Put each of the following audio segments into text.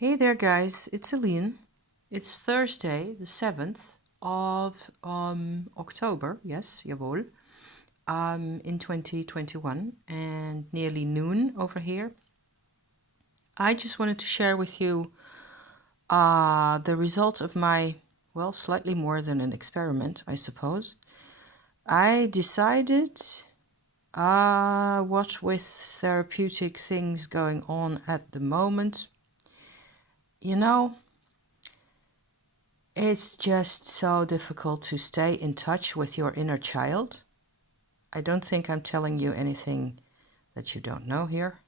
Hey there guys, it's Aline. It's Thursday, the 7th of October, yes, jawohl, in 2021 and nearly noon over here. I just wanted to share with you the results of my, well, slightly more than an experiment, I suppose. I decided, what with therapeutic things going on at the moment, you know, it's just so difficult to stay in touch with your inner child. I don't think I'm telling you anything that you don't know here.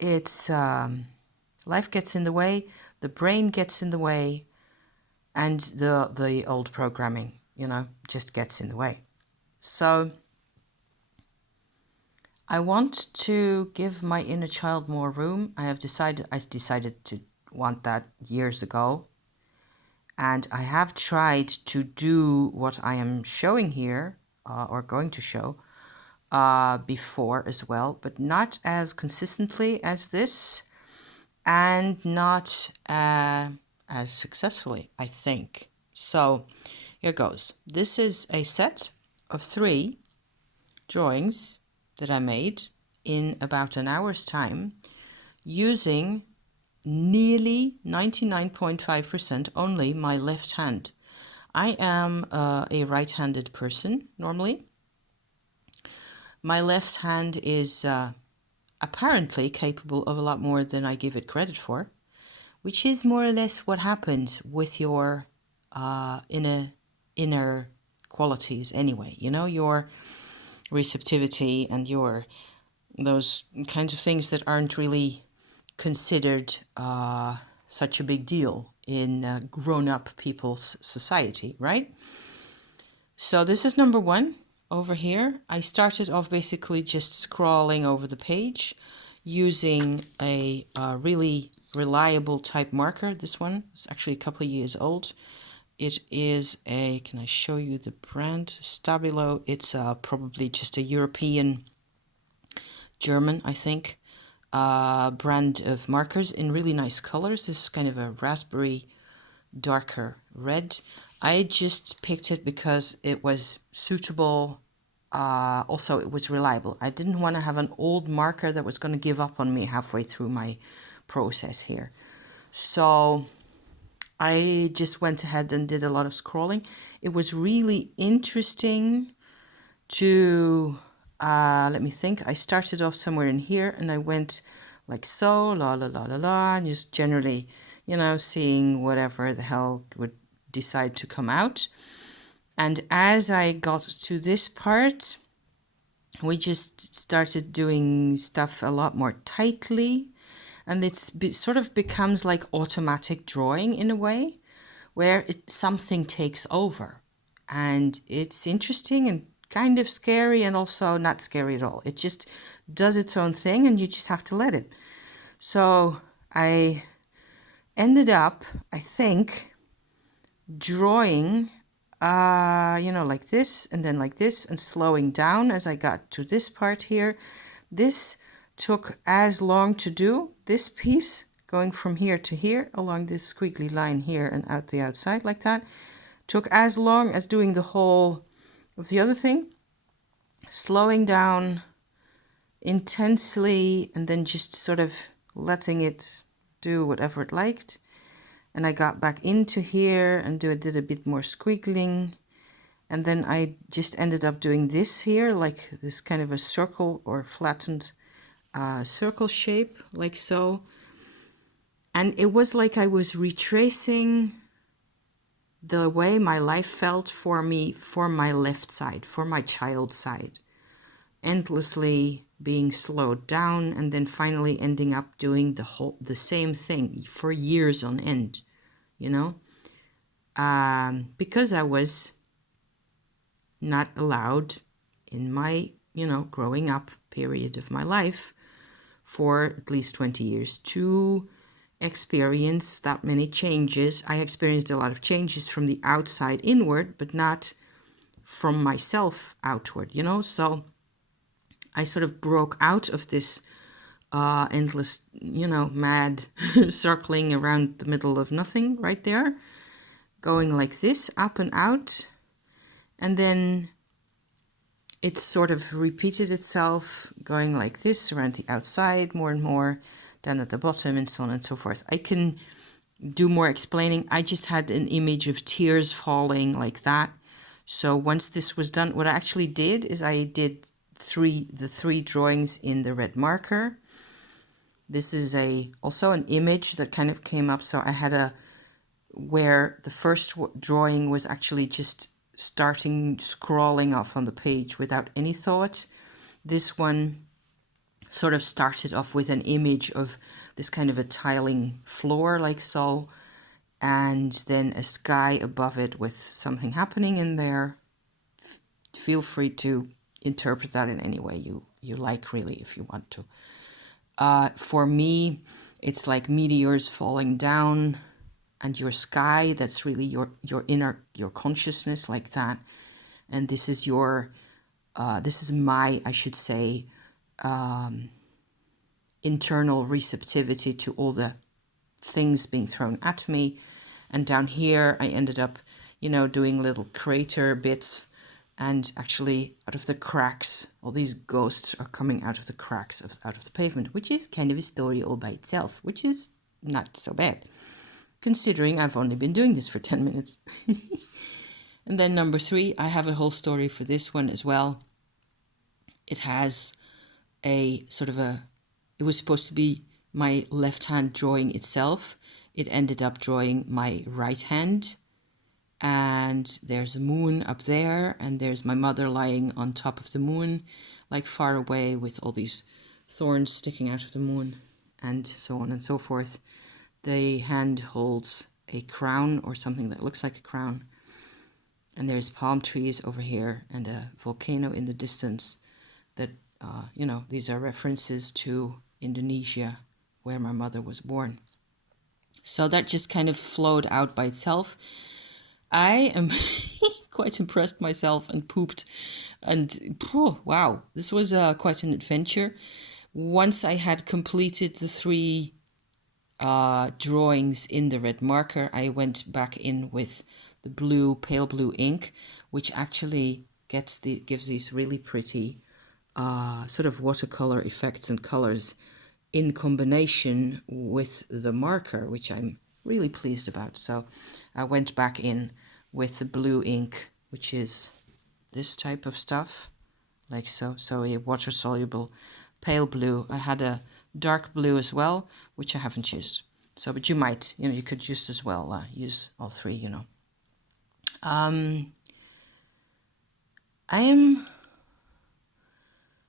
It's life gets in the way, the brain gets in the way, and the old programming, just gets in the way. So I want to give my inner child more room. I decided to want that years ago. And I have tried to do what I am showing here, or going to show, before as well, but not as consistently as this, and not as successfully, I think. So here goes. This is a set of 3 drawings that I made in about an hour's time using nearly 99.5% only my left hand. I am a right-handed person normally. My left hand is apparently capable of a lot more than I give it credit for, which is more or less what happens with your inner qualities anyway. Your receptivity and those kinds of things that aren't really considered such a big deal in grown-up people's society, right? So this is number 1 over here. I started off basically just scrolling over the page using a really reliable type marker. This one is actually a couple of years old. It is can I show you the brand? Stabilo. It's probably just a European, German, I think, brand of markers in really nice colors. This is kind of a raspberry darker red. I just picked it because it was suitable. Also, it was reliable. I didn't want to have an old marker that was going to give up on me halfway through my process here. So I just went ahead and did a lot of scrolling. It was really interesting to let me think. I started off somewhere in here and I went like so, la la la la la, and just generally, seeing whatever the hell would decide to come out. And as I got to this part, we just started doing stuff a lot more tightly, and sort of becomes like automatic drawing in a way, where something takes over, and it's interesting and kind of scary and also not scary at all. It just does its own thing and you just have to let it. So I ended up, I think, drawing, like this and then like this, and slowing down as I got to this part here. This took as long to do, this piece, going from here to here along this squiggly line here and out the outside like that, took as long as doing the whole of the other thing, slowing down intensely and then just sort of letting it do whatever it liked. And I got back into here and did a bit more squiggling, and then I just ended up doing this here, like this kind of a circle or flattened circle shape, like so. And it was like I was retracing the way my life felt for me, for my left side, for my child side, endlessly being slowed down, and then finally ending up doing the same thing for years on end, because I was not allowed in my, growing up period of my life for at least 20 years to experience that many changes. I experienced a lot of changes from the outside inward, but not from myself outward, so I sort of broke out of this endless you know, mad circling around the middle of nothing right there, going like this, up and out, and then it sort of repeated itself, going like this around the outside more and more, down at the bottom, and so on and so forth. I can do more explaining. I just had an image of tears falling like that. So once this was done, what I actually did is I did the three drawings in the red marker. This is also an image that kind of came up. So I had where the first drawing was actually just starting scrawling off on the page without any thought. This one sort of started off with an image of this kind of a tiling floor like so, and then a sky above it with something happening in there. Feel free to interpret that in any way you like, really, if you want to. For me, it's like meteors falling down, and your sky, that's really your your consciousness, like that. And this is this is my, I should say, internal receptivity to all the things being thrown at me. And down here, I ended up, you know, doing little crater bits, and actually out of the cracks, all these ghosts are coming out of the cracks out of the pavement, which is kind of a story all by itself, which is not so bad, considering I've only been doing this for 10 minutes. And then number 3, I have a whole story for this one as well. It has a sort of it was supposed to be my left hand drawing itself. It ended up drawing my right hand. And there's a moon up there, and there's my mother lying on top of the moon, like far away, with all these thorns sticking out of the moon, and so on and so forth. The hand holds a crown, or something that looks like a crown, and there's palm trees over here and a volcano in the distance. That you know, these are references to Indonesia, where my mother was born. So that just kind of flowed out by itself. I am quite impressed myself, and pooped, and wow, this was quite an adventure. Once I had completed the 3 drawings in the red marker, I went back in with the blue, pale blue ink, which actually gives these really pretty sort of watercolor effects and colors in combination with the marker, which I'm really pleased about. So I went back in with the blue ink, which is this type of stuff, like so. So a water-soluble pale blue. I had a dark blue as well, which I haven't used. So, but you might, you know, you could just as well use all 3, you know. I am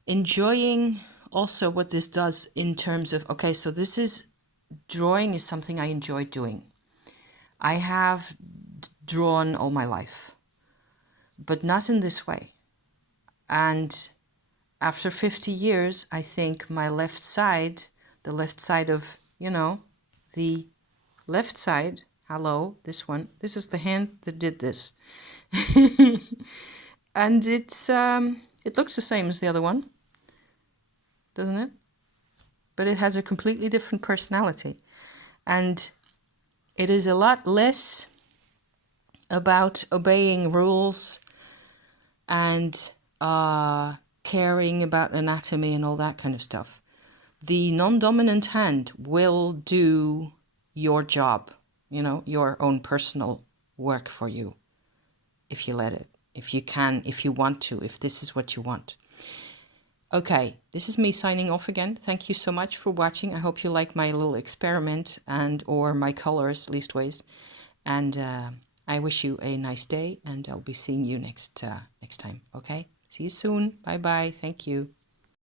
enjoying also what this does in terms of, okay, so this is, drawing is something I enjoy doing. I have drawn all my life, but not in this way. And after 50 years, I think my left side, the left side of, you know, the left side, hello, this one, this is the hand that did this. And it looks the same as the other one, doesn't it? But it has a completely different personality. And it is a lot less about obeying rules and caring about anatomy and all that kind of stuff. The non-dominant hand will do your job, you know, your own personal work for you, if you let it, if you can, if you want to, if this is what you want. Okay, this is me signing off again. Thank you so much for watching. I hope you like my little experiment and or my colors, leastways. And I wish you a nice day, and I'll be seeing you next time. Okay, see you soon. Bye bye. Thank you.